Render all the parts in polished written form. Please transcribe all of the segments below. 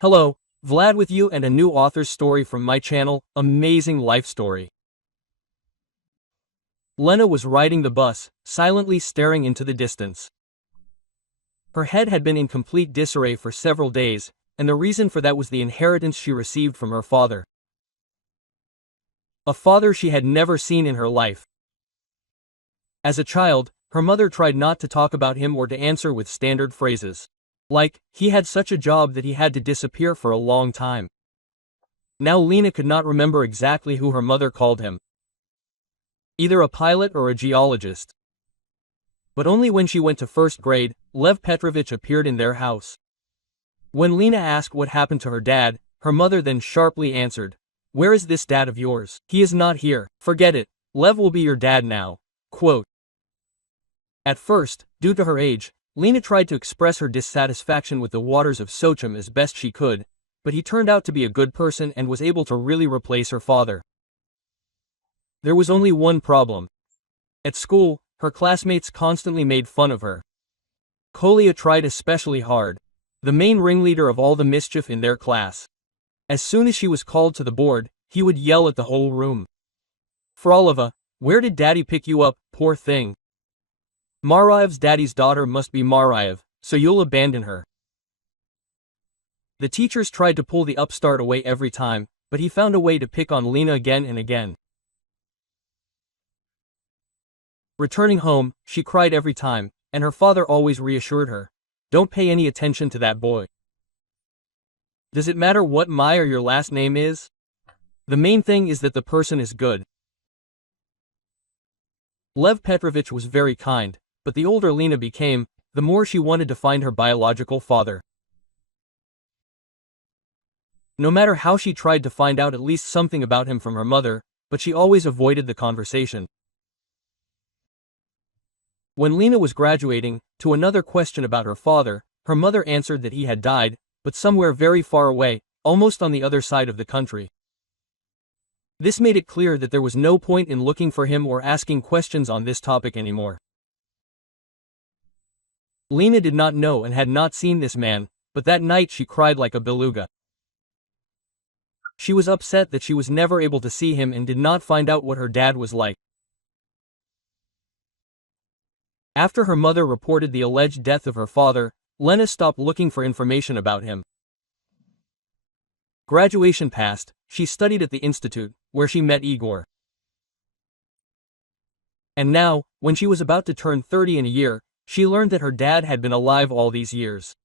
Hello, Vlad with you and a new author's story from my channel, Amazing Life Story. Lena was riding the bus, silently staring into the distance. Her head had been in complete disarray for several days, and the reason for that was the inheritance she received from her father. A father she had never seen in her life. As a child, her mother tried not to talk about him or to answer with standard phrases. Like, he had such a job that he had to disappear for a long time. Now Lena could not remember exactly who her mother called him. Either a pilot or a geologist. But only when she went to first grade, Lev Petrovich appeared in their house. When Lena asked what happened to her dad, her mother then sharply answered, "Where is this dad of yours? He is not here, forget it, Lev will be your dad now." Quote. At first, due to her age, Lena tried to express her dissatisfaction with the waters of Sochim as best she could, but he turned out to be a good person and was able to really replace her father. There was only one problem. At school, her classmates constantly made fun of her. Kolya tried especially hard, the main ringleader of all the mischief in their class. As soon as she was called to the board, he would yell at the whole room. "Frolova, where did daddy pick you up, poor thing? Maraev's daddy's daughter must be Maraev, so you'll abandon her." The teachers tried to pull the upstart away every time, but he found a way to pick on Lena again and again. Returning home, she cried every time, and her father always reassured her, "Don't pay any attention to that boy. Does it matter what my or your last name is? The main thing is that the person is good." Lev Petrovich was very kind, but the older Lena became, the more she wanted to find her biological father. No matter how she tried to find out at least something about him from her mother, but she always avoided the conversation. When Lena was graduating, to another question about her father, her mother answered that he had died, but somewhere very far away, almost on the other side of the country. This made it clear that there was no point in looking for him or asking questions on this topic anymore. Lena did not know and had not seen this man, but that night she cried like a beluga. She was upset that she was never able to see him and did not find out what her dad was like. After her mother reported the alleged death of her father, Lena stopped looking for information about him. Graduation passed, she studied at the institute, where she met Igor. And now, when she was about to turn 30 in a year, she learned that her dad had been alive all these years.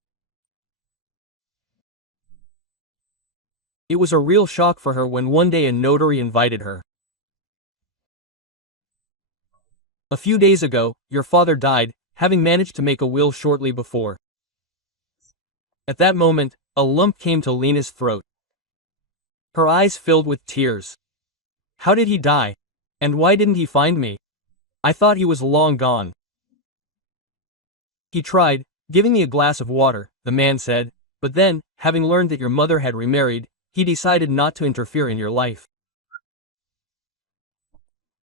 It was a real shock for her when one day a notary invited her. "A few days ago, your father died, having managed to make a will shortly before." At that moment, a lump came to Lena's throat. Her eyes filled with tears. "How did he die? And why didn't he find me? I thought he was long gone." "He tried, giving me a glass of water," the man said, "but then, having learned that your mother had remarried, he decided not to interfere in your life."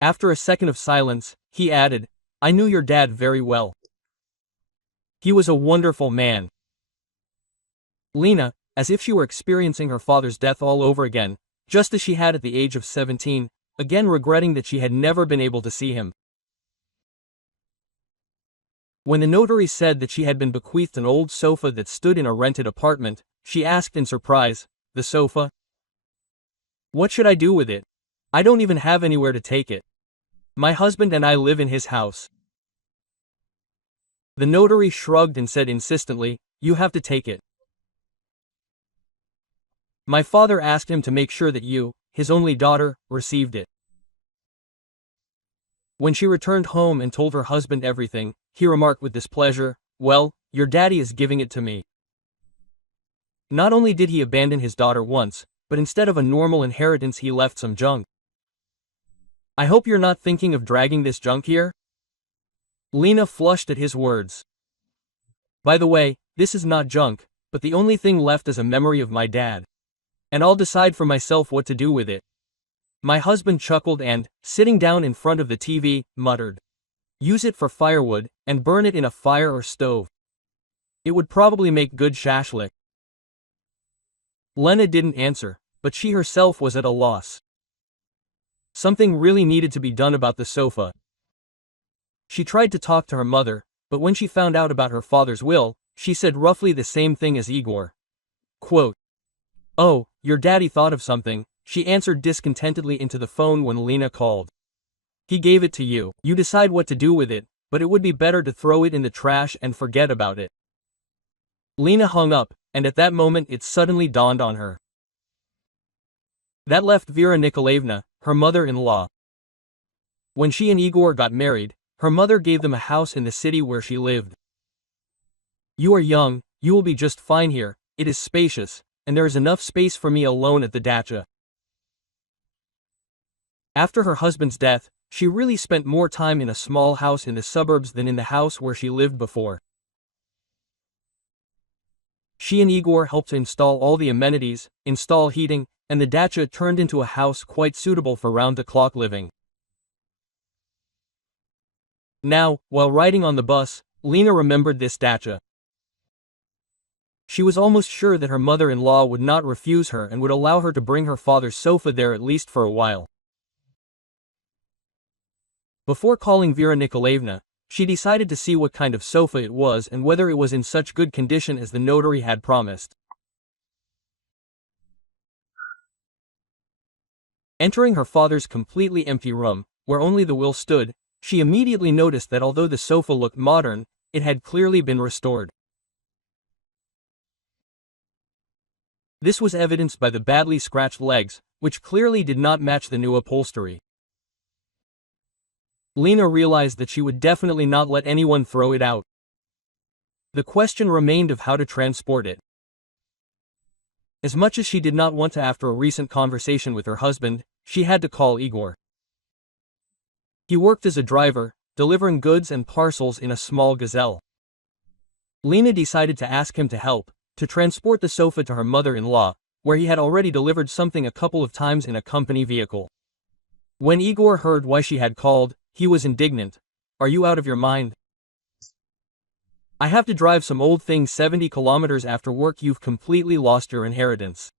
After a second of silence, he added, "I knew your dad very well. He was a wonderful man." Lena, as if she were experiencing her father's death all over again, just as she had at the age of 17, again regretting that she had never been able to see him. When the notary said that she had been bequeathed an old sofa that stood in a rented apartment, she asked in surprise, "The sofa? What should I do with it? I don't even have anywhere to take it. My husband and I live in his house." The notary shrugged and said insistently, "You have to take it. My father asked him to make sure that you, his only daughter, received it." When she returned home and told her husband everything, he remarked with displeasure, "Well, your daddy is giving it to me." Not only did he abandon his daughter once, but instead of a normal inheritance he left some junk. "I hope you're not thinking of dragging this junk here?" Lena flushed at his words. "By the way, this is not junk, but the only thing left is a memory of my dad. And I'll decide for myself what to do with it." My husband chuckled and, sitting down in front of the TV, muttered, "Use it for firewood, and burn it in a fire or stove. It would probably make good shashlik." Lena didn't answer, but she herself was at a loss. Something really needed to be done about the sofa. She tried to talk to her mother, but when she found out about her father's will, she said roughly the same thing as Igor. Quote, "Oh, your daddy thought of something," she answered discontentedly into the phone when Lena called. "He gave it to you. You decide what to do with it, but it would be better to throw it in the trash and forget about it." Lena hung up, and at that moment it suddenly dawned on her. That left Vera Nikolaevna, her mother-in-law. When she and Igor got married, her mother gave them a house in the city where she lived. "You are young, you will be just fine here, it is spacious, and there is enough space for me alone at the dacha." After her husband's death, she really spent more time in a small house in the suburbs than in the house where she lived before. She and Igor helped to install all the amenities, install heating, and the dacha turned into a house quite suitable for round-the-clock living. Now, while riding on the bus, Lena remembered this dacha. She was almost sure that her mother-in-law would not refuse her and would allow her to bring her father's sofa there at least for a while. Before calling Vera Nikolaevna, she decided to see what kind of sofa it was and whether it was in such good condition as the notary had promised. Entering her father's completely empty room, where only the will stood, she immediately noticed that although the sofa looked modern, it had clearly been restored. This was evidenced by the badly scratched legs, which clearly did not match the new upholstery. Lena realized that she would definitely not let anyone throw it out. The question remained of how to transport it. As much as she did not want to after a recent conversation with her husband, she had to call Igor. He worked as a driver, delivering goods and parcels in a small gazelle. Lena decided to ask him to help, to transport the sofa to her mother-in-law, where he had already delivered something a couple of times in a company vehicle. When Igor heard why she had called, he was indignant. "Are you out of your mind? I have to drive some old thing 70 kilometers after work. You've completely lost your inheritance."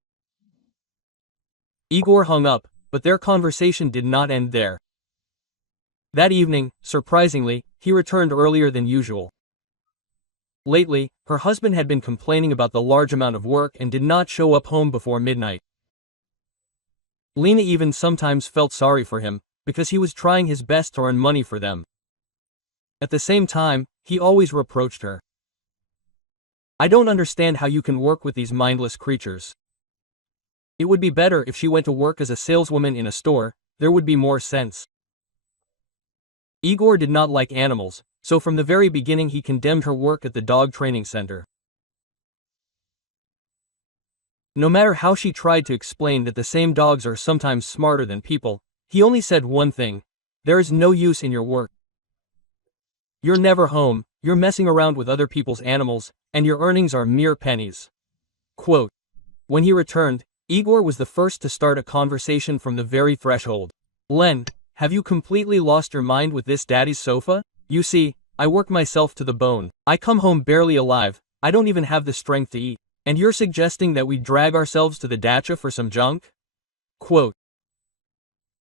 Igor hung up, but their conversation did not end there. That evening, surprisingly, he returned earlier than usual. Lately, her husband had been complaining about the large amount of work and did not show up home before midnight. Lena even sometimes felt sorry for him, because he was trying his best to earn money for them. At the same time, he always reproached her. "I don't understand how you can work with these mindless creatures. It would be better if she went to work as a saleswoman in a store, there would be more sense." Igor did not like animals, so from the very beginning he condemned her work at the dog training center. No matter how she tried to explain that the same dogs are sometimes smarter than people, he only said one thing: "There is no use in your work. You're never home, you're messing around with other people's animals, and your earnings are mere pennies." Quote. When he returned, Igor was the first to start a conversation from the very threshold. "Len, have you completely lost your mind with this daddy's sofa? You see, I work myself to the bone. I come home barely alive, I don't even have the strength to eat. And you're suggesting that we drag ourselves to the dacha for some junk?" Quote.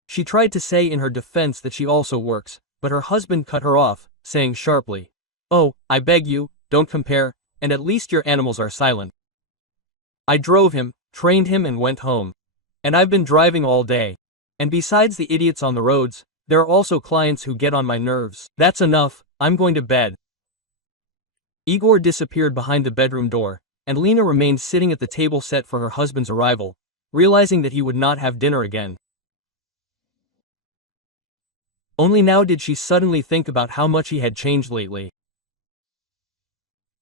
She tried to say in her defense that she also works, but her husband cut her off, saying sharply, "Oh, I beg you, don't compare, and at least your animals are silent. I drove him, trained him and went home. And I've been driving all day. And besides the idiots on the roads, there are also clients who get on my nerves. That's enough, I'm going to bed." Igor disappeared behind the bedroom door, and Lena remained sitting at the table set for her husband's arrival, realizing that he would not have dinner again. Only now did she suddenly think about how much he had changed lately.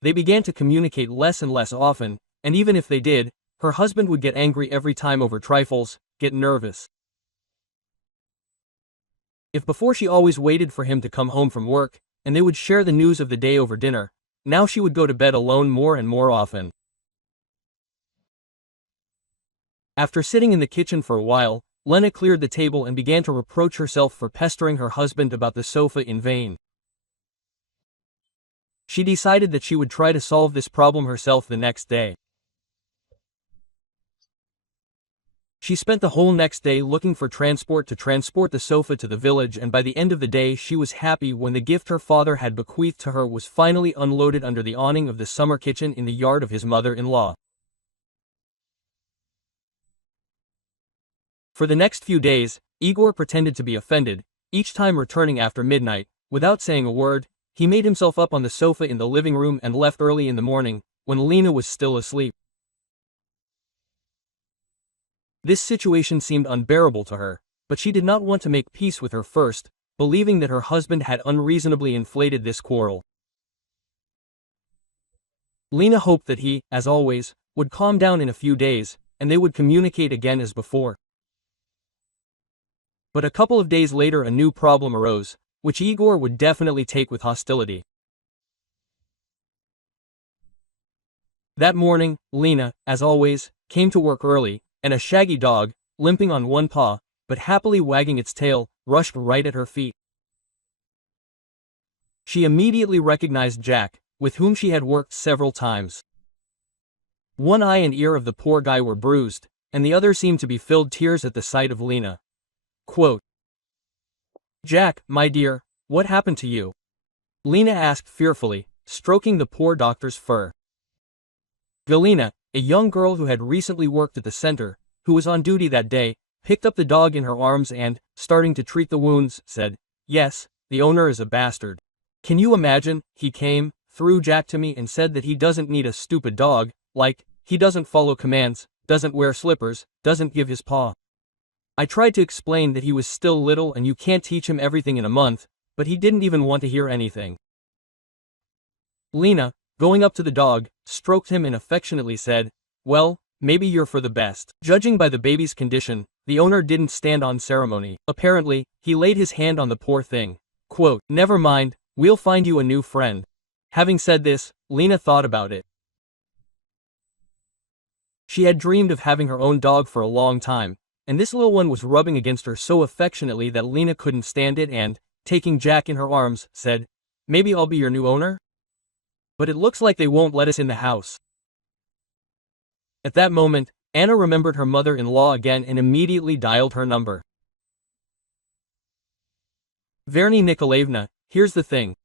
They began to communicate less and less often, and even if they did, her husband would get angry every time over trifles, get nervous. If before she always waited for him to come home from work, and they would share the news of the day over dinner, now she would go to bed alone more and more often. After sitting in the kitchen for a while, Lena cleared the table and began to reproach herself for pestering her husband about the sofa in vain. She decided that she would try to solve this problem herself the next day. She spent the whole next day looking for transport to transport the sofa to the village, and by the end of the day she was happy when the gift her father had bequeathed to her was finally unloaded under the awning of the summer kitchen in the yard of his mother-in-law. For the next few days, Igor pretended to be offended. Each time returning after midnight, without saying a word, he made himself up on the sofa in the living room and left early in the morning, when Lena was still asleep. This situation seemed unbearable to her, but she did not want to make peace with her first, believing that her husband had unreasonably inflated this quarrel. Lena hoped that he, as always, would calm down in a few days, and they would communicate again as before. But a couple of days later a new problem arose, which Igor would definitely take with hostility. That morning, Lena, as always, came to work early, and a shaggy dog, limping on one paw, but happily wagging its tail, rushed right at her feet. She immediately recognized Jack, with whom she had worked several times. One eye and ear of the poor guy were bruised, and the other seemed to be filled tears at the sight of Lena. Quote, "Jack, my dear, what happened to you?" Lena asked fearfully, stroking the poor doctor's fur. Galina, a young girl who had recently worked at the center, who was on duty that day, picked up the dog in her arms and, starting to treat the wounds, said, "Yes, the owner is a bastard. Can you imagine, he came, threw Jack to me and said that he doesn't need a stupid dog, like, he doesn't follow commands, doesn't wear slippers, doesn't give his paw. I tried to explain that he was still little and you can't teach him everything in a month, but he didn't even want to hear anything." Lena, going up to the dog, stroked him and affectionately said, "Well, maybe you're for the best." Judging by the baby's condition, the owner didn't stand on ceremony. Apparently, he laid his hand on the poor thing. Quote, "Never mind, we'll find you a new friend." Having said this, Lena thought about it. She had dreamed of having her own dog for a long time, and this little one was rubbing against her so affectionately that Lena couldn't stand it and, taking Jack in her arms, said, "Maybe I'll be your new owner? But it looks like they won't let us in the house." At that moment, Anna remembered her mother-in-law again and immediately dialed her number. "Vernie Nikolaevna, here's the thing."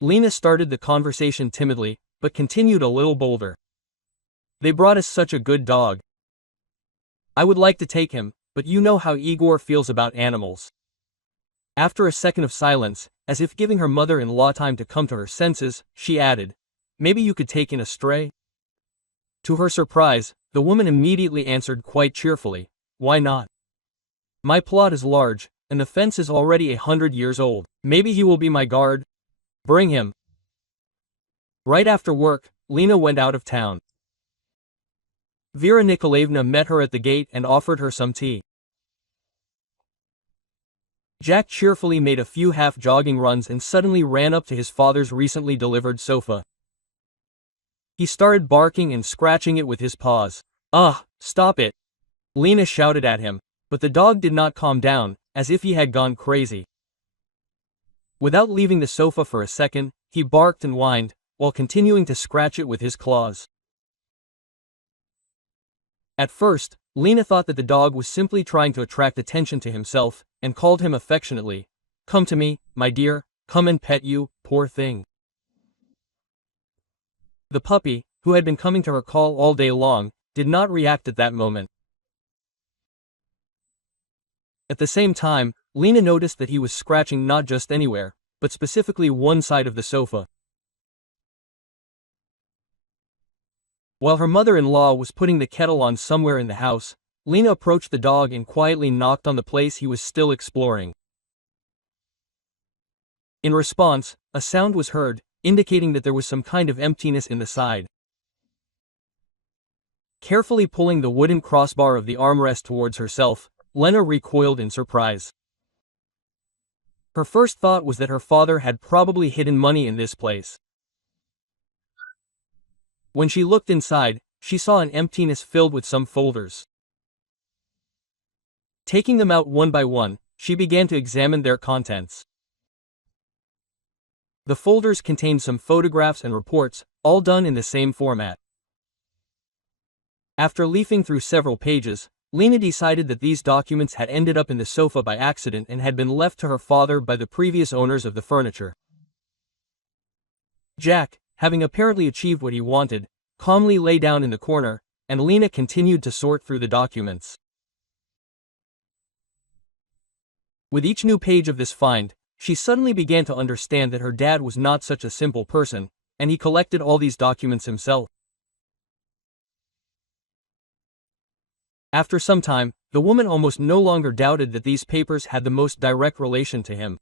Lena started the conversation timidly, but continued a little bolder. "They brought us such a good dog. I would like to take him, but you know how Igor feels about animals." After a second of silence, as if giving her mother-in-law time to come to her senses, she added, "Maybe you could take in a stray?" To her surprise, the woman immediately answered quite cheerfully, "Why not? My plot is large, and the fence is already 100 years old. Maybe he will be my guard. Bring him." Right after work, Lena went out of town. Vera Nikolaevna met her at the gate and offered her some tea. Jack cheerfully made a few half-jogging runs and suddenly ran up to his father's recently delivered sofa. He started barking and scratching it with his paws. "Ah, stop it!" Lena shouted at him, but the dog did not calm down, as if he had gone crazy. Without leaving the sofa for a second, he barked and whined, while continuing to scratch it with his claws. At first, Lena thought that the dog was simply trying to attract attention to himself, and called him affectionately, "Come to me, my dear, come and pet you, poor thing." The puppy, who had been coming to her call all day long, did not react at that moment. At the same time, Lena noticed that he was scratching not just anywhere, but specifically one side of the sofa. While her mother-in-law was putting the kettle on somewhere in the house, Lena approached the dog and quietly knocked on the place he was still exploring. In response, a sound was heard, indicating that there was some kind of emptiness in the side. Carefully pulling the wooden crossbar of the armrest towards herself, Lena recoiled in surprise. Her first thought was that her father had probably hidden money in this place. When she looked inside, she saw an emptiness filled with some folders. Taking them out one by one, she began to examine their contents. The folders contained some photographs and reports, all done in the same format. After leafing through several pages, Lena decided that these documents had ended up in the sofa by accident and had been left to her father by the previous owners of the furniture. Jack, having apparently achieved what he wanted, calmly lay down in the corner, and Lena continued to sort through the documents. With each new page of this find, she suddenly began to understand that her dad was not such a simple person, and he collected all these documents himself. After some time, the woman almost no longer doubted that these papers had the most direct relation to him.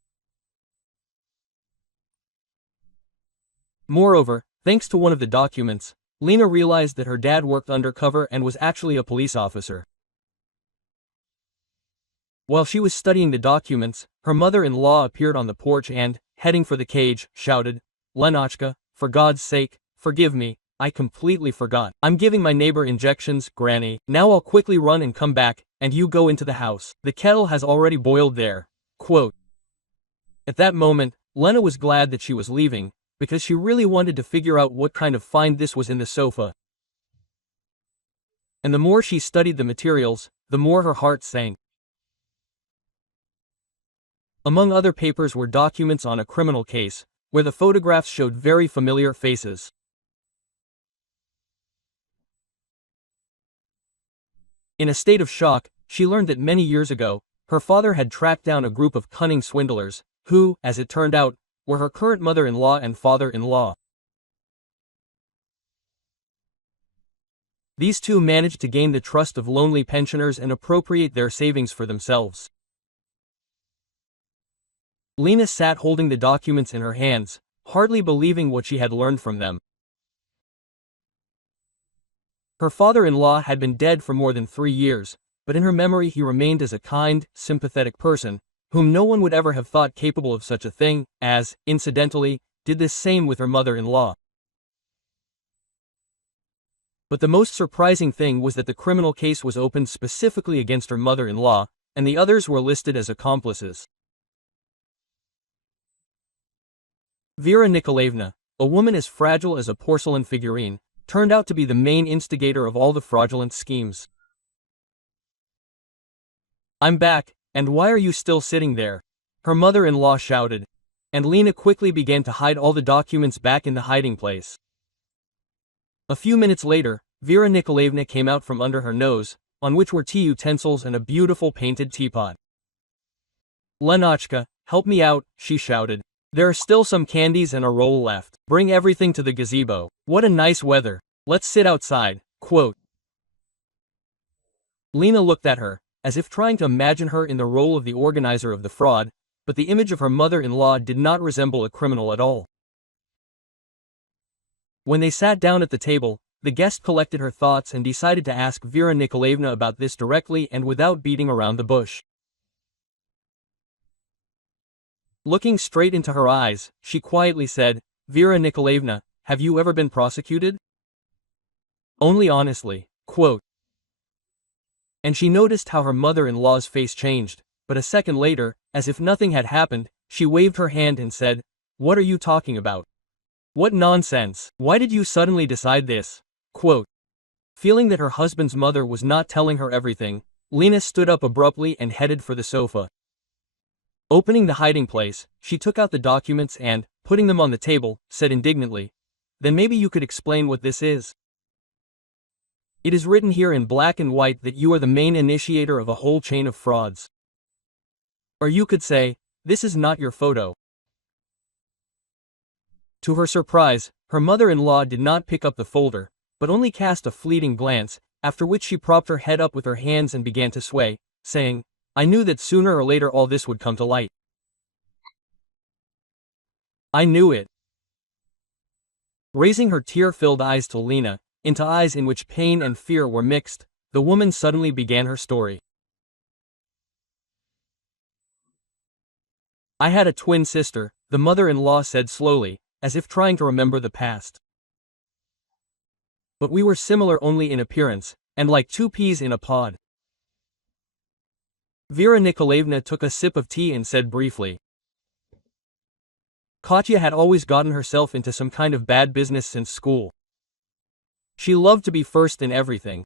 Moreover, thanks to one of the documents, Lena realized that her dad worked undercover and was actually a police officer. While she was studying the documents, her mother-in-law appeared on the porch and, heading for the cage, shouted, "Lenachka, for God's sake, forgive me, I completely forgot. I'm giving my neighbor injections, Granny. Now I'll quickly run and come back, and you go into the house. The kettle has already boiled there." Quote. At that moment, Lena was glad that she was leaving, because she really wanted to figure out what kind of find this was in the sofa. And the more she studied the materials, the more her heart sank. Among other papers were documents on a criminal case, where the photographs showed very familiar faces. In a state of shock, she learned that many years ago, her father had tracked down a group of cunning swindlers, who, as it turned out, were her current mother-in-law and father-in-law. These two managed to gain the trust of lonely pensioners and appropriate their savings for themselves. Lena sat holding the documents in her hands, hardly believing what she had learned from them. Her father-in-law had been dead for more than 3 years, but in her memory he remained as a kind, sympathetic person, whom no one would ever have thought capable of such a thing, as, incidentally, did this same with her mother-in-law. But the most surprising thing was that the criminal case was opened specifically against her mother-in-law, and the others were listed as accomplices. Vera Nikolaevna, a woman as fragile as a porcelain figurine, turned out to be the main instigator of all the fraudulent schemes. "I'm back, and why are you still sitting there?" her mother-in-law shouted, and Lena quickly began to hide all the documents back in the hiding place. A few minutes later, Vera Nikolaevna came out from under her nose, on which were tea utensils and a beautiful painted teapot. "Lenachka, help me out," she shouted. "There are still some candies and a roll left. Bring everything to the gazebo. What a nice weather. Let's sit outside." Quote. Lena looked at her, as if trying to imagine her in the role of the organizer of the fraud, but the image of her mother-in-law did not resemble a criminal at all. When they sat down at the table, the guest collected her thoughts and decided to ask Vera Nikolaevna about this directly and without beating around the bush. Looking straight into her eyes, she quietly said, "Vera Nikolaevna, have you ever been prosecuted?" "Only honestly." Quote. And she noticed how her mother-in-law's face changed, but a second later, as if nothing had happened, she waved her hand and said, "What are you talking about? What nonsense! Why did you suddenly decide this?" Quote. Feeling that her husband's mother was not telling her everything, Lena stood up abruptly and headed for the sofa. Opening the hiding place, she took out the documents and, putting them on the table, said indignantly, "Then maybe you could explain what this is. It is written here in black and white that you are the main initiator of a whole chain of frauds. Or you could say, this is not your photo." To her surprise, her mother-in-law did not pick up the folder, but only cast a fleeting glance, after which she propped her head up with her hands and began to sway, saying, "I knew that sooner or later all this would come to light. I knew it." Raising her tear-filled eyes to Lena, into eyes in which pain and fear were mixed, the woman suddenly began her story. "I had a twin sister," the mother-in-law said slowly, as if trying to remember the past. "But we were similar only in appearance, and like two peas in a pod." Vera Nikolaevna took a sip of tea and said briefly, "Katya had always gotten herself into some kind of bad business since school. She loved to be first in everything.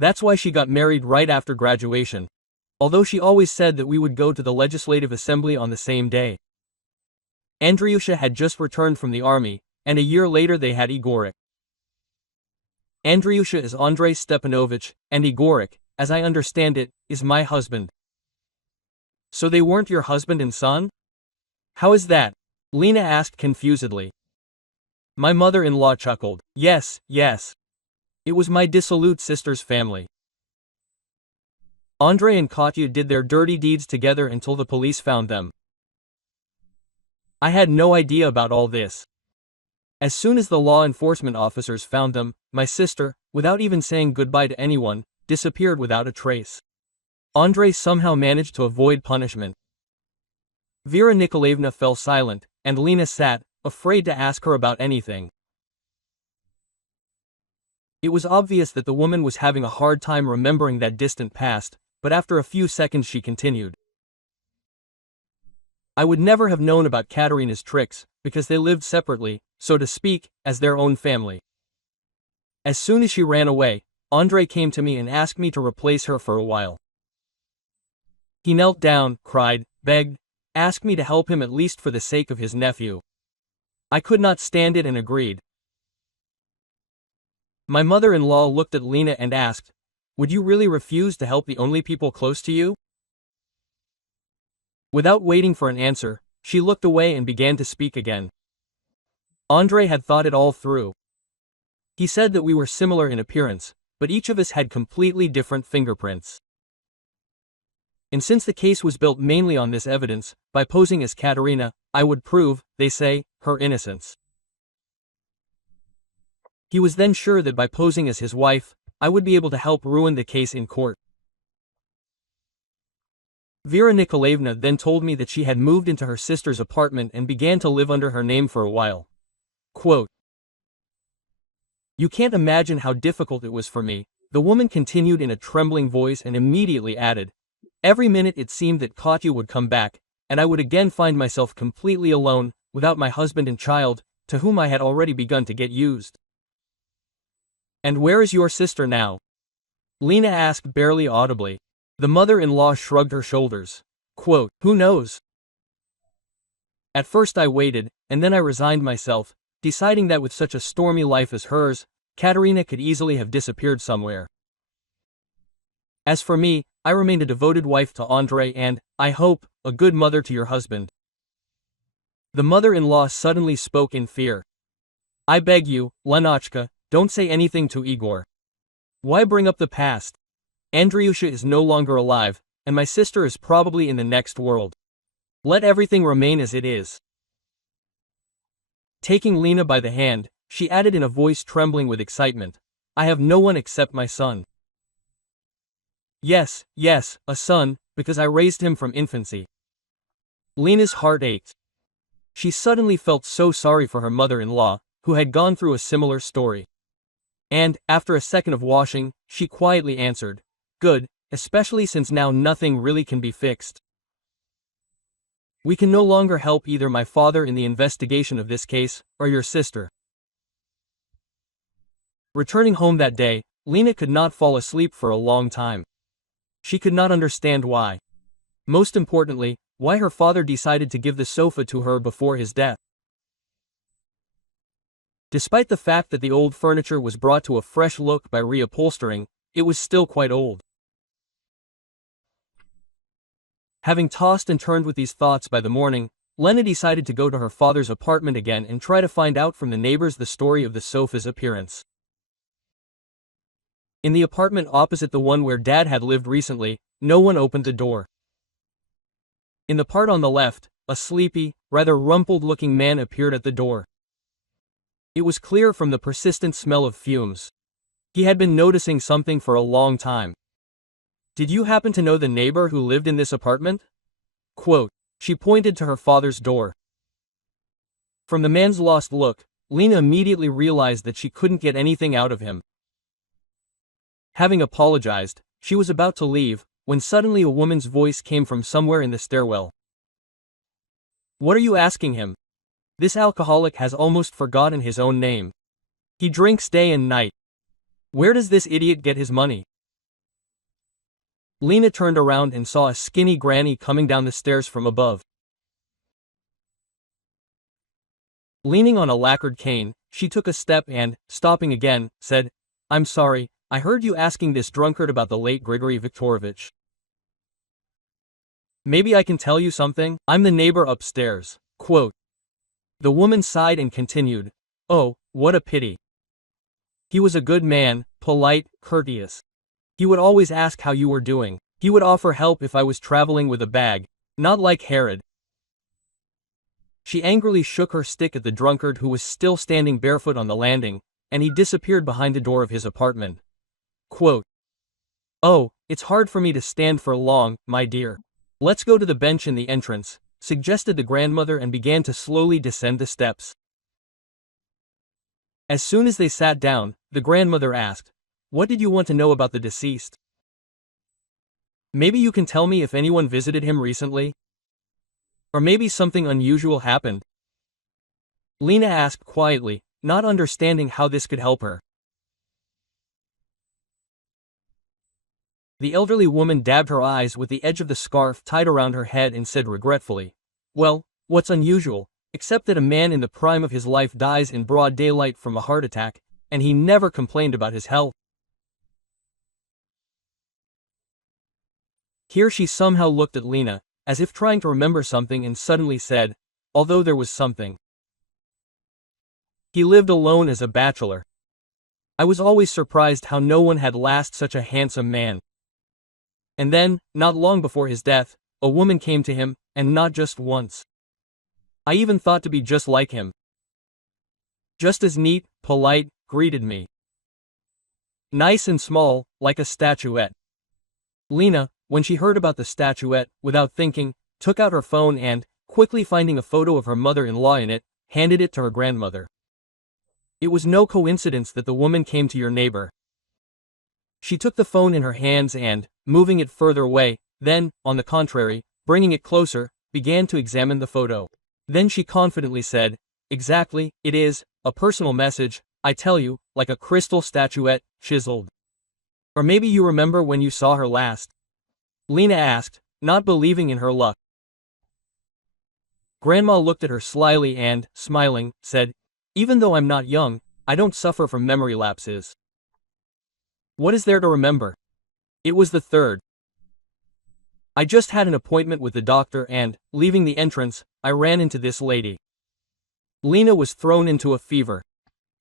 That's why she got married right after graduation. Although she always said that we would go to the legislative assembly on the same day. Andriusha had just returned from the army, and a year later they had Igorek. Andriusha is Andrei Stepanovich, and Igorek, as I understand it, is my husband. So they weren't your husband and son? How is that? Lena asked confusedly. My mother-in-law chuckled. Yes, yes. It was my dissolute sister's family. Andrei and Katya did their dirty deeds together until the police found them. I had no idea about all this. As soon as the law enforcement officers found them, my sister, without even saying goodbye to anyone, disappeared without a trace. Andrei somehow managed to avoid punishment. Vera Nikolaevna fell silent, and Lena sat, afraid to ask her about anything. It was obvious that the woman was having a hard time remembering that distant past, but after a few seconds she continued. I would never have known about Katerina's tricks, because they lived separately, so to speak, as their own family. As soon as she ran away, Andrei came to me and asked me to replace her for a while. He knelt down, cried, begged, asked me to help him at least for the sake of his nephew. I could not stand it and agreed. My mother-in-law looked at Lena and asked, would you really refuse to help the only people close to you? Without waiting for an answer, she looked away and began to speak again. Andrei had thought it all through. He said that we were similar in appearance, but each of us had completely different fingerprints. And since the case was built mainly on this evidence, by posing as Katerina, I would prove, they say, her innocence. He was then sure that by posing as his wife, I would be able to help ruin the case in court. Vera Nikolaevna then told me that she had moved into her sister's apartment and began to live under her name for a while. Quote, you can't imagine how difficult it was for me, the woman continued in a trembling voice and immediately added, every minute it seemed that Katya would come back, and I would again find myself completely alone, without my husband and child, to whom I had already begun to get used. And where is your sister now? Lena asked barely audibly. The mother-in-law shrugged her shoulders. Quote, who knows? At first I waited, and then I resigned myself, deciding that with such a stormy life as hers, Katerina could easily have disappeared somewhere. As for me, I remained a devoted wife to Andrei and, I hope, a good mother to your husband. The mother-in-law suddenly spoke in fear. I beg you, Lenachka, don't say anything to Igor. Why bring up the past? Andriusha is no longer alive, and my sister is probably in the next world. Let everything remain as it is. Taking Lena by the hand, she added in a voice trembling with excitement, I have no one except my son. Yes, yes, a son, because I raised him from infancy. Lena's heart ached. She suddenly felt so sorry for her mother-in-law, who had gone through a similar story. And, after a second of washing, she quietly answered, good, especially since now nothing really can be fixed. We can no longer help either my father in the investigation of this case, or your sister. Returning home that day, Lena could not fall asleep for a long time. She could not understand why. Most importantly, why her father decided to give the sofa to her before his death. Despite the fact that the old furniture was brought to a fresh look by reupholstering, it was still quite old. Having tossed and turned with these thoughts by the morning, Lena decided to go to her father's apartment again and try to find out from the neighbors the story of the sofa's appearance. In the apartment opposite the one where Dad had lived recently, no one opened the door. In the part on the left, a sleepy, rather rumpled-looking man appeared at the door. It was clear from the persistent smell of fumes. He had been noticing something for a long time. Did you happen to know the neighbor who lived in this apartment? Quote, she pointed to her father's door. From the man's lost look, Lena immediately realized that she couldn't get anything out of him. Having apologized, she was about to leave, when suddenly a woman's voice came from somewhere in the stairwell. What are you asking him? This alcoholic has almost forgotten his own name. He drinks day and night. Where does this idiot get his money? Lena turned around and saw a skinny granny coming down the stairs from above. Leaning on a lacquered cane, she took a step and, stopping again, said, "I'm sorry, I heard you asking this drunkard about the late Grigory Viktorovich. Maybe I can tell you something? I'm the neighbor upstairs." Quote. The woman sighed and continued, "Oh, what a pity. He was a good man, polite, courteous. He would always ask how you were doing. He would offer help if I was traveling with a bag, not like Herod." She angrily shook her stick at the drunkard who was still standing barefoot on the landing, and he disappeared behind the door of his apartment. Quote. "Oh, it's hard for me to stand for long, my dear. Let's go to the bench in the entrance," suggested the grandmother and began to slowly descend the steps. As soon as they sat down, the grandmother asked, "What did you want to know about the deceased? Maybe you can tell me if anyone visited him recently? Or maybe something unusual happened?" Lena asked quietly, not understanding how this could help her. The elderly woman dabbed her eyes with the edge of the scarf tied around her head and said regretfully, "Well, what's unusual, except that a man in the prime of his life dies in broad daylight from a heart attack, and he never complained about his health." Here she somehow looked at Lena, as if trying to remember something, and suddenly said, "Although there was something. He lived alone as a bachelor. I was always surprised how no one had last such a handsome man. And then, not long before his death, a woman came to him, and not just once. I even thought to be just like him. Just as neat, polite, greeted me. Nice and small, like a statuette." Lena, when she heard about the statuette, without thinking, took out her phone and, quickly finding a photo of her mother-in-law in it, handed it to her grandmother. It was no coincidence that the woman came to your neighbor. She took the phone in her hands and, moving it further away, then, on the contrary, bringing it closer, began to examine the photo. Then she confidently said, "Exactly, it is a personal message, I tell you, like a crystal statuette, chiseled. Or maybe you remember when you saw her last?" Lena asked, not believing in her luck. Grandma looked at her slyly and, smiling, said, "Even though I'm not young, I don't suffer from memory lapses. What is there to remember? It was the 3rd. I just had an appointment with the doctor and, leaving the entrance, I ran into this lady." Lena was thrown into a fever.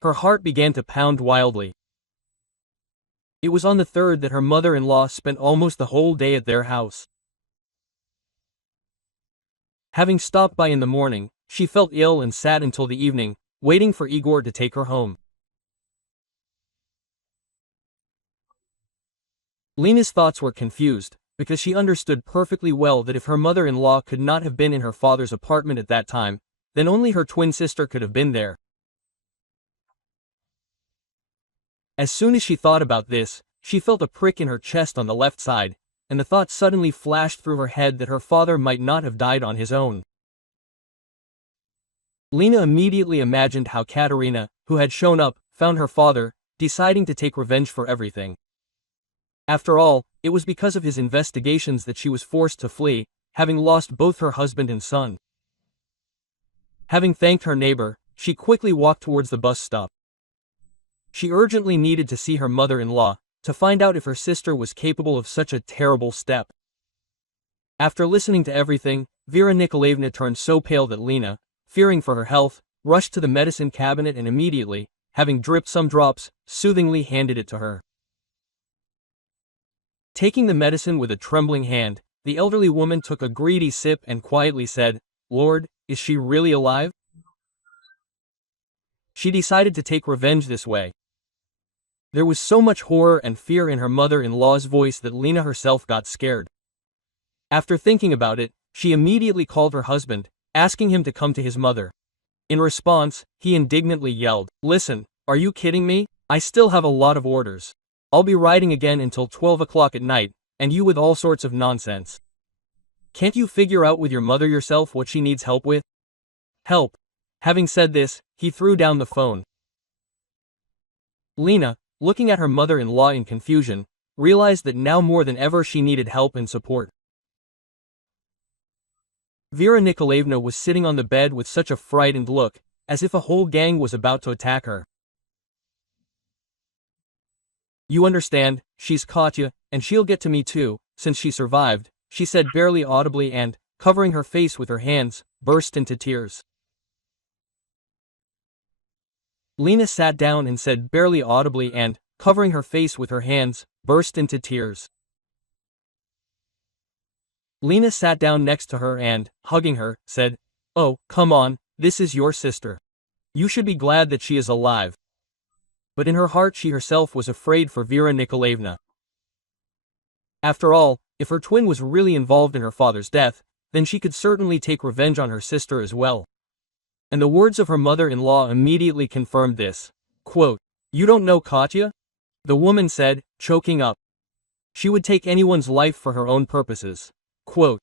Her heart began to pound wildly. It was on the 3rd that her mother-in-law spent almost the whole day at their house. Having stopped by in the morning, she felt ill and sat until the evening, waiting for Igor to take her home. Lena's thoughts were confused, because she understood perfectly well that if her mother-in-law could not have been in her father's apartment at that time, then only her twin sister could have been there. As soon as she thought about this, she felt a prick in her chest on the left side, and the thought suddenly flashed through her head that her father might not have died on his own. Lena immediately imagined how Katerina, who had shown up, found her father, deciding to take revenge for everything. After all, it was because of his investigations that she was forced to flee, having lost both her husband and son. Having thanked her neighbor, she quickly walked towards the bus stop. She urgently needed to see her mother-in-law, to find out if her sister was capable of such a terrible step. After listening to everything, Vera Nikolaevna turned so pale that Lena, fearing for her health, rushed to the medicine cabinet and immediately, having dripped some drops, soothingly handed it to her. Taking the medicine with a trembling hand, the elderly woman took a greedy sip and quietly said, "Lord, is she really alive?" She decided to take revenge this way. There was so much horror and fear in her mother-in-law's voice that Lena herself got scared. After thinking about it, she immediately called her husband, asking him to come to his mother. In response, he indignantly yelled, "Listen, are you kidding me? I still have a lot of orders. I'll be riding again until 12 o'clock at night, and you with all sorts of nonsense. Can't you figure out with your mother yourself what she needs help with? Help." Having said this, he threw down the phone. Lena, looking at her mother-in-law in confusion, realized that now more than ever she needed help and support. Vera Nikolaevna was sitting on the bed with such a frightened look, as if a whole gang was about to attack her. "You understand, she's Katya, and she'll get to me too, since she survived," she said barely audibly and, covering her face with her hands, burst into tears. Lena sat down and said barely audibly and, covering her face with her hands, burst into tears. Lena sat down next to her and, hugging her, said, "Oh, come on, this is your sister. You should be glad that she is alive." But in her heart she herself was afraid for Vera Nikolaevna. After all, if her twin was really involved in her father's death, then she could certainly take revenge on her sister as well. And the words of her mother-in-law immediately confirmed this. Quote, "You don't know Katya?" the woman said, choking up. "She would take anyone's life for her own purposes." Quote.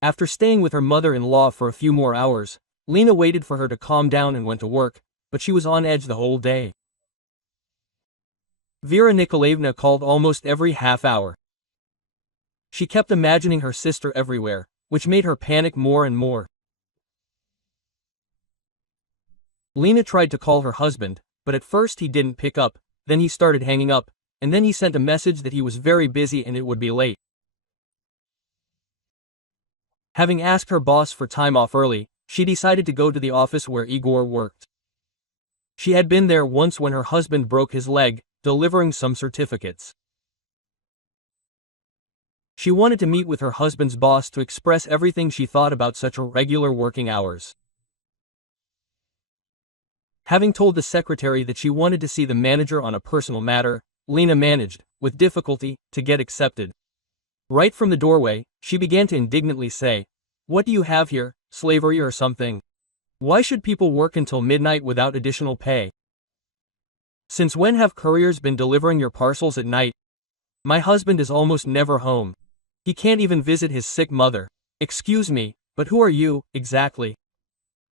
After staying with her mother-in-law for a few more hours, Lena waited for her to calm down and went to work, but she was on edge the whole day. Vera Nikolaevna called almost every half hour. She kept imagining her sister everywhere, which made her panic more and more. Lena tried to call her husband, but at first he didn't pick up, then he started hanging up, and then he sent a message that he was very busy and it would be late. Having asked her boss for time off early, she decided to go to the office where Igor worked. She had been there once when her husband broke his leg, delivering some certificates. She wanted to meet with her husband's boss to express everything she thought about such irregular working hours. Having told the secretary that she wanted to see the manager on a personal matter, Lena managed, with difficulty, to get accepted. Right from the doorway, she began to indignantly say, "What do you have here, slavery or something? Why should people work until midnight without additional pay? Since when have couriers been delivering your parcels at night? My husband is almost never home. He can't even visit his sick mother. Excuse me, but who are you, exactly?"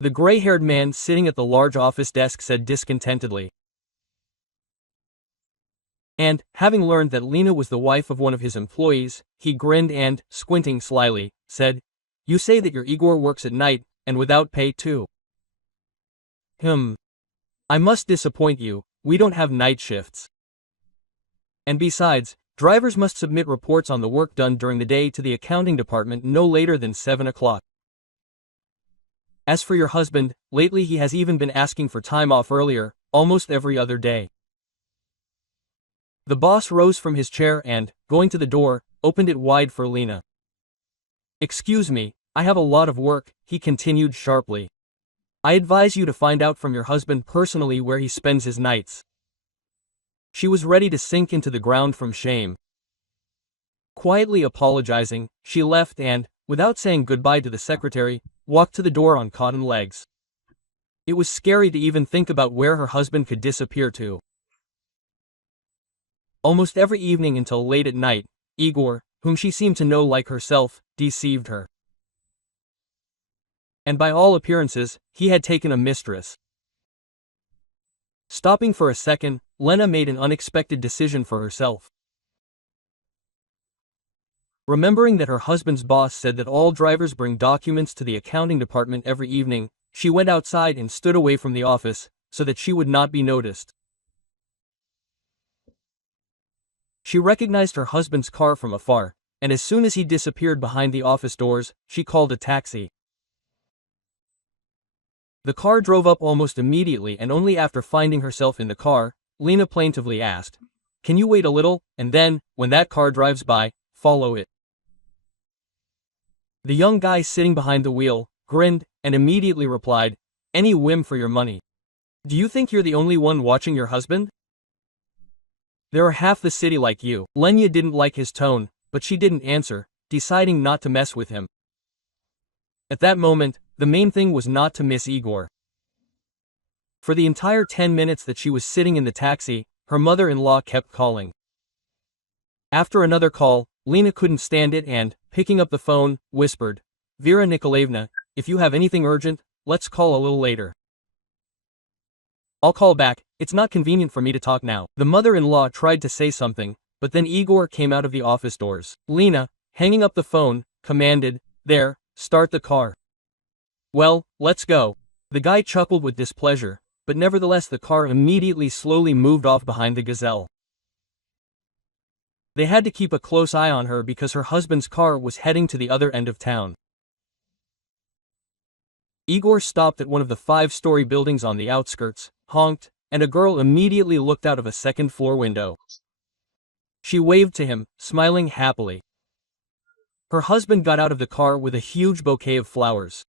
The gray-haired man sitting at the large office desk said discontentedly. And, having learned that Lena was the wife of one of his employees, he grinned and, squinting slyly, said, "You say that your Igor works at night, and without pay too." I must disappoint you, we don't have night shifts. And besides, drivers must submit reports on the work done during the day to the accounting department no later than 7 o'clock. As for your husband, lately he has even been asking for time off earlier, almost every other day. The boss rose from his chair and, going to the door, opened it wide for Lena. "Excuse me, I have a lot of work," he continued sharply. "I advise you to find out from your husband personally where he spends his nights." She was ready to sink into the ground from shame. Quietly apologizing, she left and, without saying goodbye to the secretary, walked to the door on cotton legs. It was scary to even think about where her husband could disappear to. Almost every evening until late at night, Igor, whom she seemed to know like herself, deceived her. And by all appearances, he had taken a mistress. Stopping for a second, Lena made an unexpected decision for herself. Remembering that her husband's boss said that all drivers bring documents to the accounting department every evening, she went outside and stood away from the office, so that she would not be noticed. She recognized her husband's car from afar, and as soon as he disappeared behind the office doors, she called a taxi. The car drove up almost immediately, and only after finding herself in the car, Lena plaintively asked, "Can you wait a little, and then, when that car drives by, follow it?" The young guy sitting behind the wheel, grinned, and immediately replied, "Any whim for your money. Do you think you're the only one watching your husband? There are half the city like you." Lena didn't like his tone, but she didn't answer, deciding not to mess with him. At that moment, the main thing was not to miss Igor. For the entire 10 minutes that she was sitting in the taxi, her mother-in-law kept calling. After another call, Lena couldn't stand it and, picking up the phone, whispered, "Vera Nikolaevna, if you have anything urgent, let's call a little later." "I'll call back," It's not convenient for me to talk now. The mother-in-law tried to say something, but then Igor came out of the office doors. Lena, hanging up the phone, commanded, "There, start the car." "Well, let's go." The guy chuckled with displeasure, but nevertheless the car immediately slowly moved off behind the gazelle. They had to keep a close eye on her because her husband's car was heading to the other end of town. Igor stopped at one of the 5-story buildings on the outskirts, honked, and a girl immediately looked out of a second-floor window. She waved to him, smiling happily. Her husband got out of the car with a huge bouquet of flowers.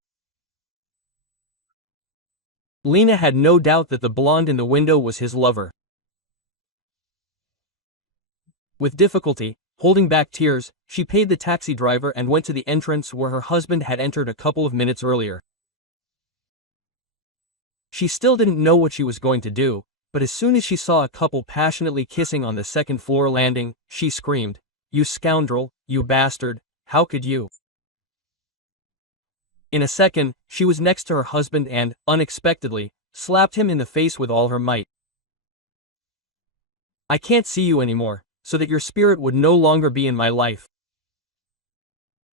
Lena had no doubt that the blonde in the window was his lover. With difficulty, holding back tears, she paid the taxi driver and went to the entrance where her husband had entered a couple of minutes earlier. She still didn't know what she was going to do, but as soon as she saw a couple passionately kissing on the second-floor landing, she screamed, "You scoundrel, you bastard, how could you?" In a second, she was next to her husband and, unexpectedly, slapped him in the face with all her might. "I can't see you anymore, so that your spirit would no longer be in my life."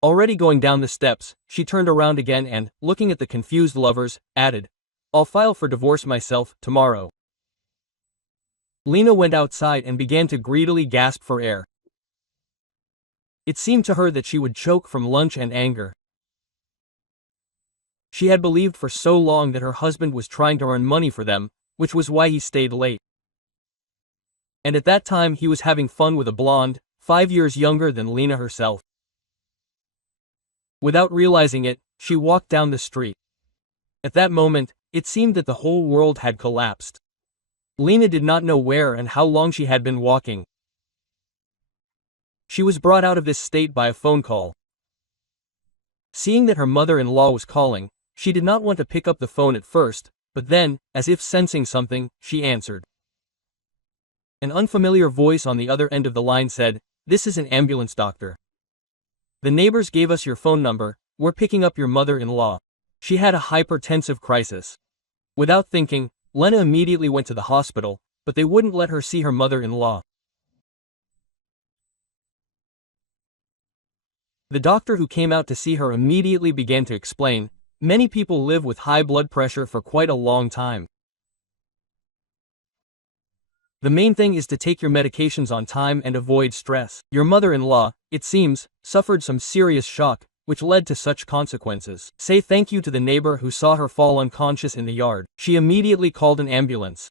Already going down the steps, she turned around again and, looking at the confused lovers, added, "I'll file for divorce myself, tomorrow." Lena went outside and began to greedily gasp for air. It seemed to her that she would choke from lunch and anger. She had believed for so long that her husband was trying to earn money for them, which was why he stayed late. And at that time he was having fun with a blonde, 5 years younger than Lena herself. Without realizing it, she walked down the street. At that moment, it seemed that the whole world had collapsed. Lena did not know where and how long she had been walking. She was brought out of this state by a phone call. Seeing that her mother-in-law was calling, she did not want to pick up the phone at first, but then, as if sensing something, she answered. An unfamiliar voice on the other end of the line said, "This is an ambulance doctor. The neighbors gave us your phone number, we're picking up your mother-in-law. She had a hypertensive crisis." Without thinking, Lena immediately went to the hospital, but they wouldn't let her see her mother-in-law. The doctor who came out to see her immediately began to explain, "Many people live with high blood pressure for quite a long time. The main thing is to take your medications on time and avoid stress. Your mother-in-law, it seems, suffered some serious shock, which led to such consequences. Say thank you to the neighbor who saw her fall unconscious in the yard." She immediately called an ambulance.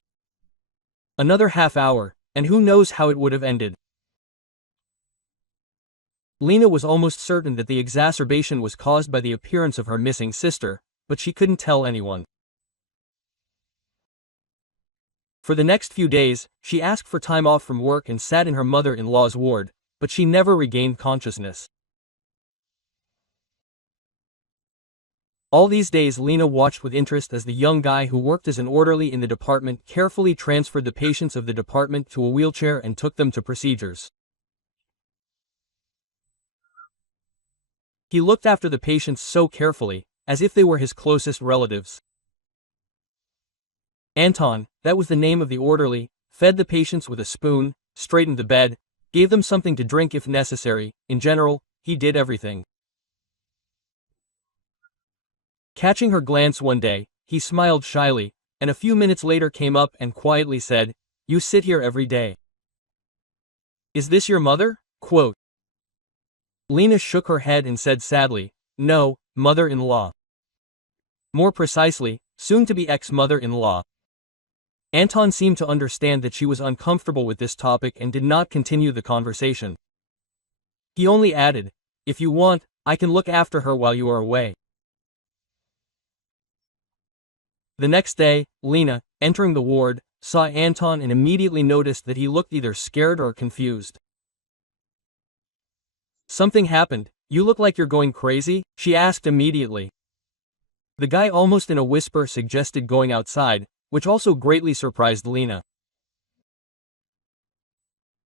Another half hour, and who knows how it would have ended. Lena was almost certain that the exacerbation was caused by the appearance of her missing sister, but she couldn't tell anyone. For the next few days, she asked for time off from work and sat in her mother-in-law's ward, but she never regained consciousness. All these days Lena watched with interest as the young guy who worked as an orderly in the department carefully transferred the patients of the department to a wheelchair and took them to procedures. He looked after the patients so carefully, as if they were his closest relatives. Anton, that was the name of the orderly, fed the patients with a spoon, straightened the bed, gave them something to drink if necessary. In general, he did everything. Catching her glance one day, he smiled shyly, and a few minutes later came up and quietly said, "You sit here every day. Is this your mother?" Quote. Lena shook her head and said sadly, "No, mother-in-law. More precisely, soon-to-be ex-mother-in-law." Anton seemed to understand that she was uncomfortable with this topic and did not continue the conversation. He only added, "If you want, I can look after her while you are away." The next day, Lena, entering the ward, saw Anton and immediately noticed that he looked either scared or confused. "Something happened, you look like you're going crazy?" she asked immediately. The guy almost in a whisper suggested going outside, which also greatly surprised Lena.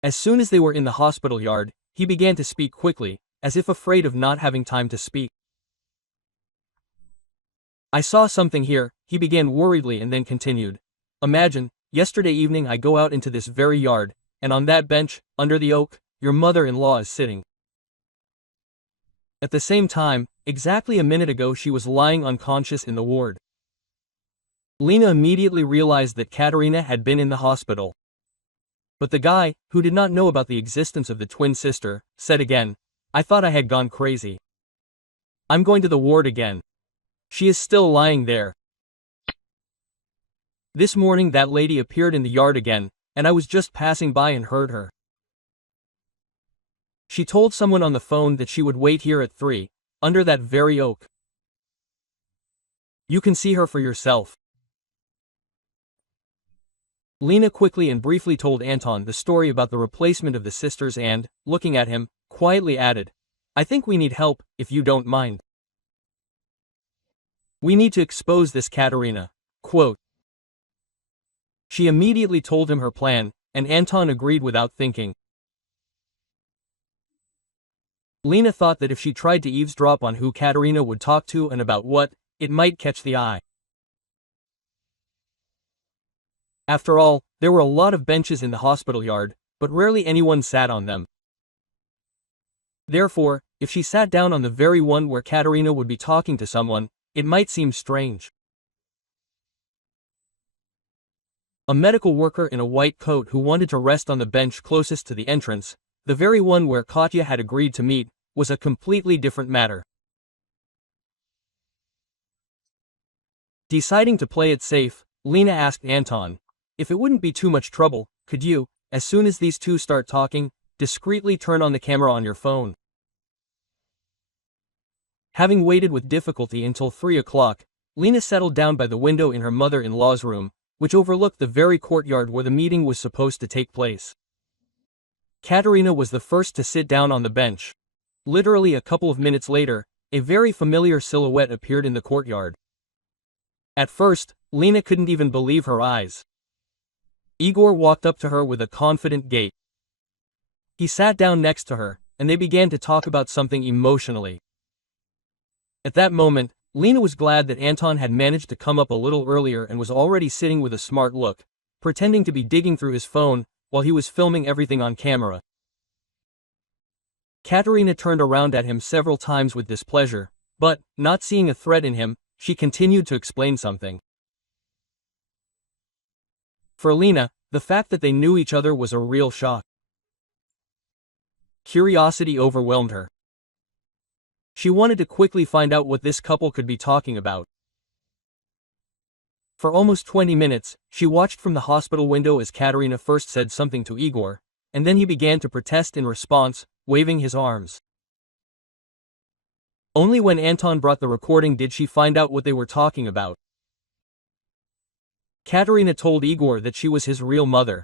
As soon as they were in the hospital yard, he began to speak quickly, as if afraid of not having time to speak. "I saw something here," he began worriedly and then continued. "Imagine, yesterday evening I go out into this very yard, and on that bench, under the oak, your mother-in-law is sitting. At the same time, exactly a minute ago she was lying unconscious in the ward. Lena immediately realized that Katerina had been in the hospital. But the guy, who did not know about the existence of the twin sister, said again, "I thought I had gone crazy. I'm going to the ward again. She is still lying there. This morning that lady appeared in the yard again, and I was just passing by and heard her. She told someone on the phone that she would wait here at 3, under that very oak. You can see her for yourself." Lena quickly and briefly told Anton the story about the replacement of the sisters and, looking at him, quietly added, "I think we need help, if you don't mind. We need to expose this Katerina." Quote. She immediately told him her plan, and Anton agreed without thinking. Lena thought that if she tried to eavesdrop on who Katerina would talk to and about what, it might catch the eye. After all, there were a lot of benches in the hospital yard, but rarely anyone sat on them. Therefore, if she sat down on the very one where Katerina would be talking to someone, it might seem strange. A medical worker in a white coat who wanted to rest on the bench closest to the entrance, the very one where Katya had agreed to meet, was a completely different matter. Deciding to play it safe, Lena asked Anton, "If it wouldn't be too much trouble, could you, as soon as these two start talking, discreetly turn on the camera on your phone?" Having waited with difficulty until 3 o'clock, Lena settled down by the window in her mother-in-law's room, which overlooked the very courtyard where the meeting was supposed to take place. Katerina was the first to sit down on the bench. Literally a couple of minutes later, a very familiar silhouette appeared in the courtyard. At first, Lena couldn't even believe her eyes. Igor walked up to her with a confident gait. He sat down next to her, and they began to talk about something emotionally. At that moment, Lena was glad that Anton had managed to come up a little earlier and was already sitting with a smart look, pretending to be digging through his phone, while he was filming everything on camera. Katerina turned around at him several times with displeasure, but, not seeing a threat in him, she continued to explain something. For Lena, the fact that they knew each other was a real shock. Curiosity overwhelmed her. She wanted to quickly find out what this couple could be talking about. For almost 20 minutes, she watched from the hospital window as Katerina first said something to Igor, and then he began to protest in response, waving his arms. Only when Anton brought the recording did she find out what they were talking about. Katerina told Igor that she was his real mother.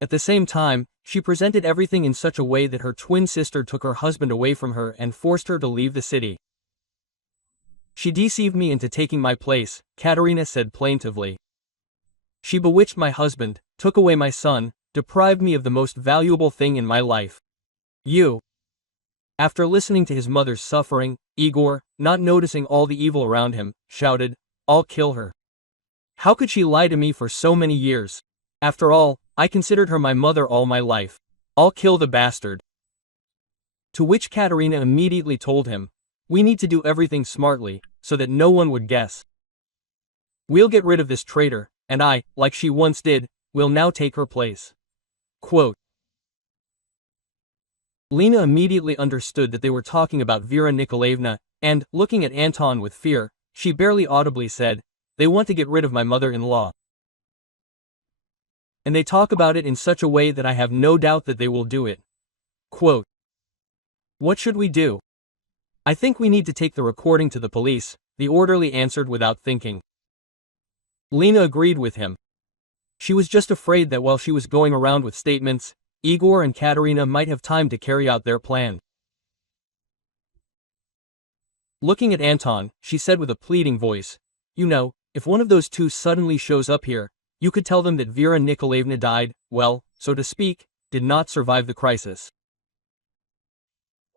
At the same time, she presented everything in such a way that her twin sister took her husband away from her and forced her to leave the city. "She deceived me into taking my place," Katerina said plaintively. "She bewitched my husband, took away my son, deprived me of the most valuable thing in my life. You." After listening to his mother's suffering, Igor, not noticing all the evil around him, shouted, "I'll kill her. How could she lie to me for so many years? After all, I considered her my mother all my life. I'll kill the bastard." To which Katerina immediately told him, "We need to do everything smartly, so that no one would guess. We'll get rid of this traitor, and I, like she once did, will now take her place." Quote. Lena immediately understood that they were talking about Vera Nikolaevna, and, looking at Anton with fear, she barely audibly said, "They want to get rid of my mother-in-law. And they talk about it in such a way that I have no doubt that they will do it." Quote. "What should we do?" "I think we need to take the recording to the police," the orderly answered without thinking. Lena agreed with him. She was just afraid that while she was going around with statements, Igor and Katerina might have time to carry out their plan. Looking at Anton, she said with a pleading voice, "You know, if one of those two suddenly shows up here, you could tell them that Vera Nikolaevna died, well, so to speak, did not survive the crisis.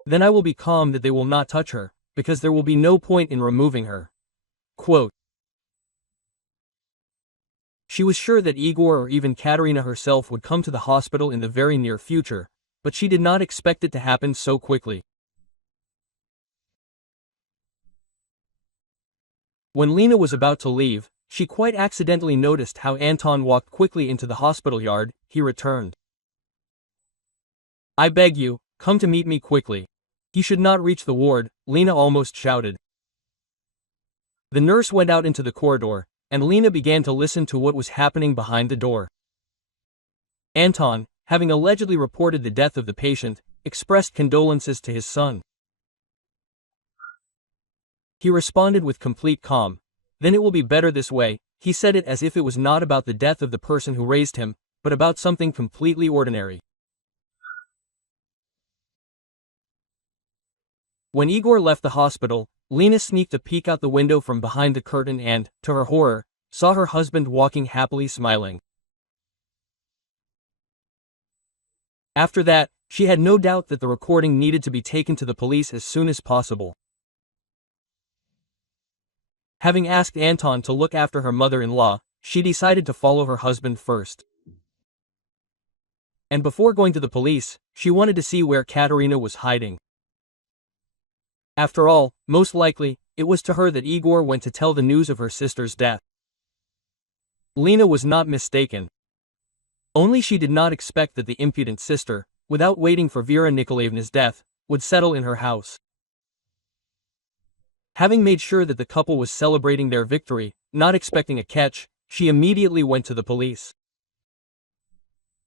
Then I will be calm that they will not touch her, because there will be no point in removing her." Quote. She was sure that Igor or even Katerina herself would come to the hospital in the very near future, but she did not expect it to happen so quickly. When Lena was about to leave, she quite accidentally noticed how Anton walked quickly into the hospital yard. He returned. "I beg you, come to meet me quickly." "He should not reach the ward," Lena almost shouted. The nurse went out into the corridor, and Lena began to listen to what was happening behind the door. Anton, having allegedly reported the death of the patient, expressed condolences to his son. He responded with complete calm. "Then it will be better this way." He said it as if it was not about the death of the person who raised him, but about something completely ordinary. When Igor left the hospital, Lena sneaked a peek out the window from behind the curtain and, to her horror, saw her husband walking happily smiling. After that, she had no doubt that the recording needed to be taken to the police as soon as possible. Having asked Anton to look after her mother-in-law, she decided to follow her husband first. And before going to the police, she wanted to see where Katerina was hiding. After all, most likely, it was to her that Igor went to tell the news of her sister's death. Lena was not mistaken. Only she did not expect that the impudent sister, without waiting for Vera Nikolaevna's death, would settle in her house. Having made sure that the couple was celebrating their victory, not expecting a catch, she immediately went to the police.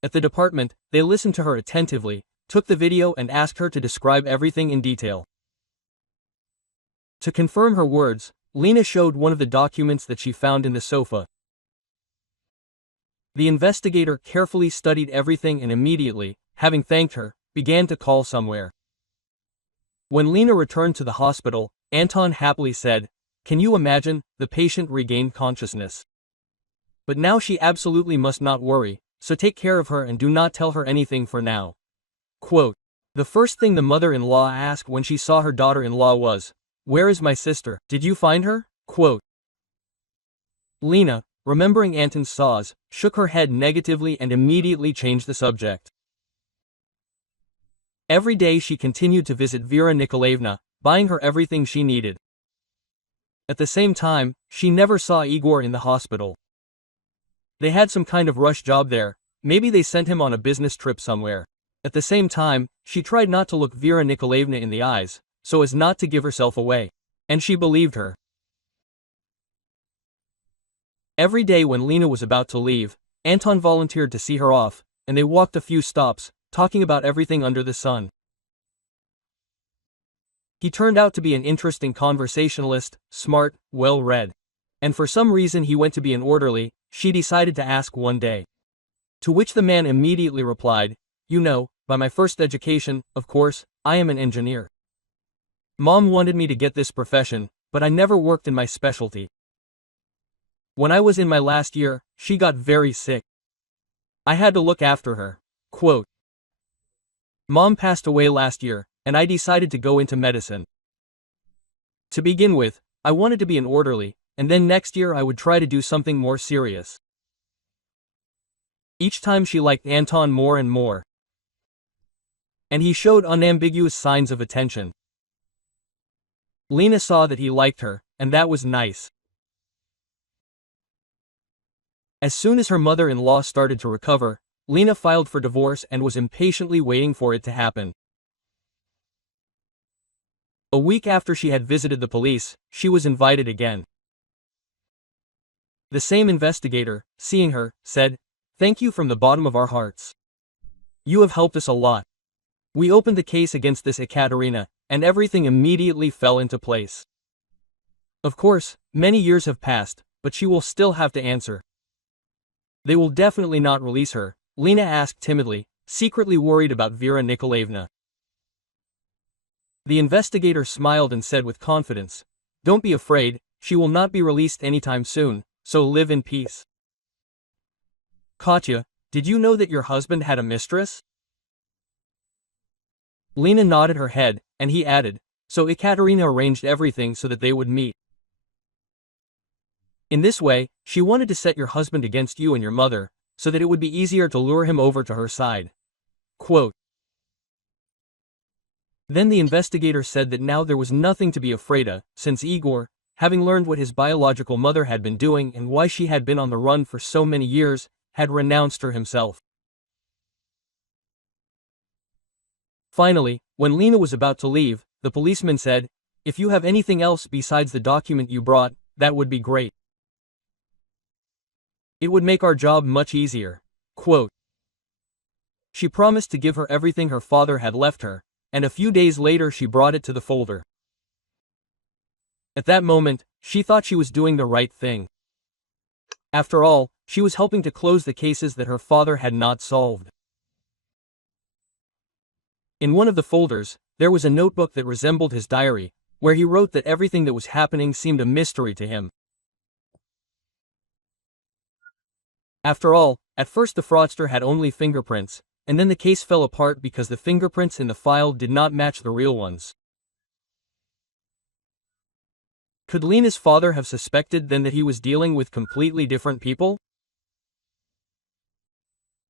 At the department, they listened to her attentively, took the video and asked her to describe everything in detail. To confirm her words, Lena showed one of the documents that she found in the sofa. The investigator carefully studied everything and immediately, having thanked her, began to call somewhere. When Lena returned to the hospital, Anton happily said, "Can you imagine, the patient regained consciousness. But now she absolutely must not worry, so take care of her and do not tell her anything for now." Quote, "The first thing the mother-in-law asked when she saw her daughter-in-law was, 'Where is my sister? Did you find her?'" Quote. Lena, remembering Anton's saws, shook her head negatively and immediately changed the subject. Every day she continued to visit Vera Nikolaevna, buying her everything she needed. At the same time, she never saw Igor in the hospital. They had some kind of rush job there, maybe they sent him on a business trip somewhere. At the same time, she tried not to look Vera Nikolaevna in the eyes, so as not to give herself away. And she believed her. Every day when Lena was about to leave, Anton volunteered to see her off, and they walked a few stops, talking about everything under the sun. He turned out to be an interesting conversationalist, smart, well-read. And for some reason he went to be an orderly, she decided to ask one day. To which the man immediately replied, "You know, by my first education, of course, I am an engineer. Mom wanted me to get this profession, but I never worked in my specialty. When I was in my last year, she got very sick. I had to look after her." Quote, "Mom passed away last year, and I decided to go into medicine. To begin with, I wanted to be an orderly, and then next year I would try to do something more serious." Each time she liked Anton more and more. And he showed unambiguous signs of attention. Lena saw that he liked her, and that was nice. As soon as her mother-in-law started to recover, Lena filed for divorce and was impatiently waiting for it to happen. A week after she had visited the police, she was invited again. The same investigator, seeing her, said, "Thank you from the bottom of our hearts. You have helped us a lot. We opened the case against this Ekaterina, and everything immediately fell into place. Of course, many years have passed, but she will still have to answer." "They will definitely not release her?" Lena asked timidly, secretly worried about Vera Nikolaevna. The investigator smiled and said with confidence, "Don't be afraid, she will not be released anytime soon, so live in peace." "Katya, did you know that your husband had a mistress?" Lena nodded her head, and he added, "So Ekaterina arranged everything so that they would meet." In this way, she wanted to set your husband against you and your mother, so that it would be easier to lure him over to her side. Quote. Then the investigator said that now there was nothing to be afraid of, since Igor, having learned what his biological mother had been doing and why she had been on the run for so many years, had renounced her himself. Finally, when Lena was about to leave, the policeman said, "If you have anything else besides the document you brought, that would be great. It would make our job much easier." Quote. She promised to give her everything her father had left her, and a few days later she brought it to the folder. At that moment, she thought she was doing the right thing. After all, she was helping to close the cases that her father had not solved. In one of the folders, there was a notebook that resembled his diary, where he wrote that everything that was happening seemed a mystery to him. After all, at first the fraudster had only fingerprints, and then the case fell apart because the fingerprints in the file did not match the real ones. Could Lena's father have suspected then that he was dealing with completely different people?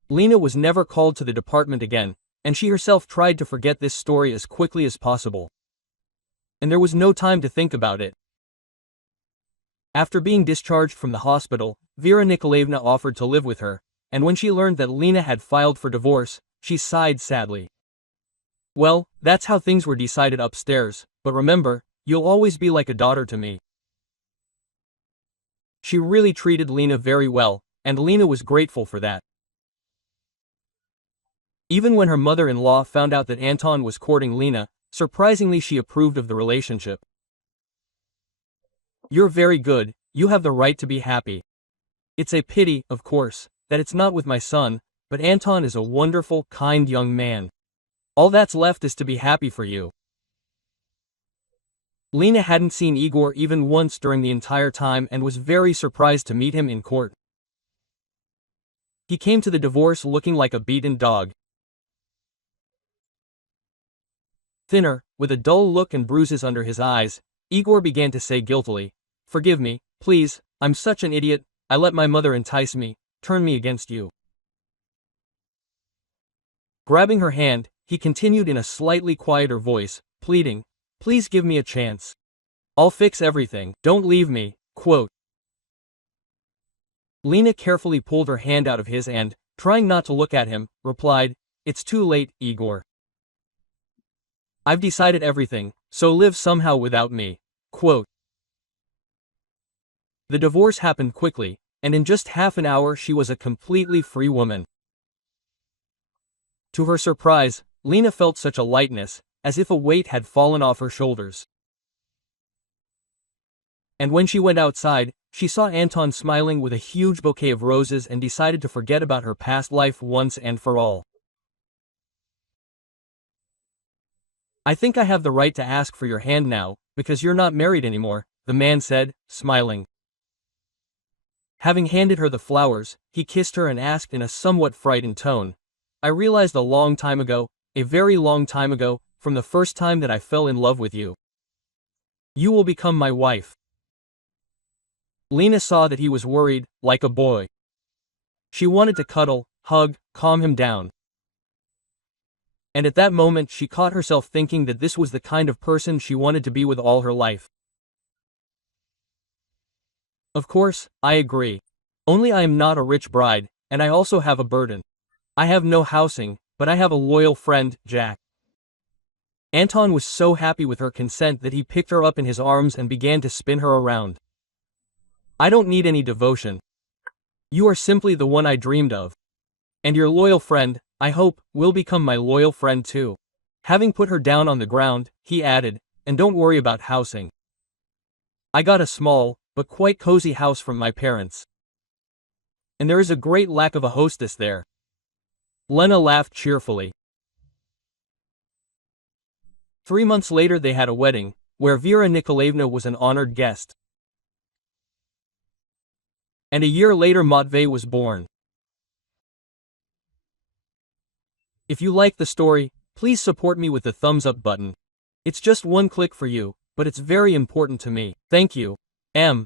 Lena was never called to the department again, and she herself tried to forget this story as quickly as possible. And there was no time to think about it. After being discharged from the hospital, Vera Nikolaevna offered to live with her, and when she learned that Lena had filed for divorce, she sighed sadly. Well, that's how things were decided upstairs, but remember, you'll always be like a daughter to me. She really treated Lena very well, and Lena was grateful for that. Even when her mother-in-law found out that Anton was courting Lena, surprisingly she approved of the relationship. You're very good, you have the right to be happy. It's a pity, of course, that it's not with my son, but Anton is a wonderful, kind young man. All that's left is to be happy for you. Lena hadn't seen Igor even once during the entire time and was very surprised to meet him in court. He came to the divorce looking like a beaten dog. Thinner, with a dull look and bruises under his eyes, Igor began to say guiltily, "Forgive me, please, I'm such an idiot, I let my mother entice me, turn me against you." Grabbing her hand, he continued in a slightly quieter voice, pleading, "Please give me a chance. I'll fix everything, don't leave me." Quote. Lena carefully pulled her hand out of his and, trying not to look at him, replied, "It's too late, Igor. I've decided everything, so live somehow without me." Quote. The divorce happened quickly, and in just half an hour she was a completely free woman. To her surprise, Lena felt such a lightness, as if a weight had fallen off her shoulders. And when she went outside, she saw Anton smiling with a huge bouquet of roses and decided to forget about her past life once and for all. "I think I have the right to ask for your hand now, because you're not married anymore," the man said, smiling. Having handed her the flowers, he kissed her and asked in a somewhat frightened tone, "I realized a long time ago, a very long time ago, from the first time that I fell in love with you. You will become my wife." Lena saw that he was worried, like a boy. She wanted to cuddle, hug, calm him down. And at that moment she caught herself thinking that this was the kind of person she wanted to be with all her life. "Of course, I agree. Only I am not a rich bride, and I also have a burden. I have no housing, but I have a loyal friend, Jack." Anton was so happy with her consent that he picked her up in his arms and began to spin her around. "I don't need any devotion. You are simply the one I dreamed of. And your loyal friend, I hope, will become my loyal friend too." Having put her down on the ground, he added, "And don't worry about housing. I got a small, but quite cozy house from my parents. And there is a great lack of a hostess there." Lena laughed cheerfully. 3 months later they had a wedding, where Vera Nikolaevna was an honored guest. And a year later Matvey was born. If you like the story, please support me with the thumbs up button. It's just one click for you, but it's very important to me. Thank you. M.